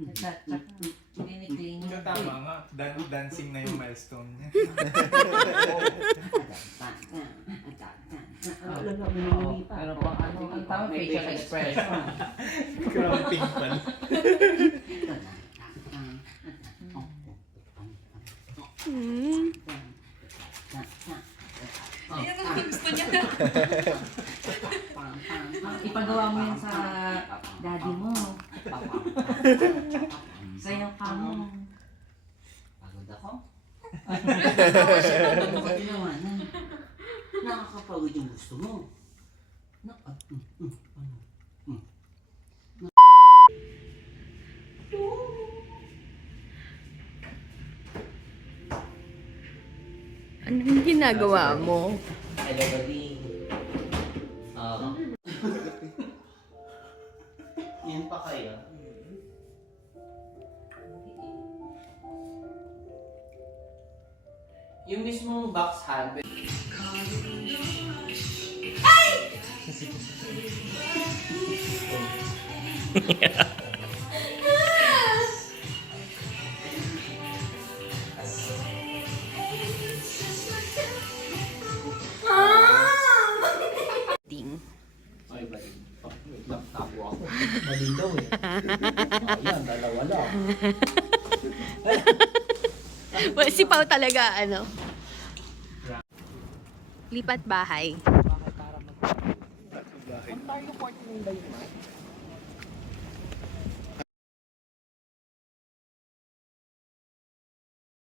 Yung tama nga, dancing na yung milestone niya. Pero pang ano, ang tama facial expression. Cramping pala. Ayan ang gusto niya. Ipagawa mo yan sa daddy mo. Sayaw ka mo. Pagod ako? Ano ka tinawanan? Nakakapagod yung gusto mo. Anong ginagawa mo? Hello, buddy. Yan pa kayo? Yung mismong box handbag. Ting. Ay, buddy. Wait lang, tapo ako. Malinaw eh. Ayan, dalawa lang. Well, si Pao talaga, ano? Lipat bahay. Ontario 14 ba yun, ma?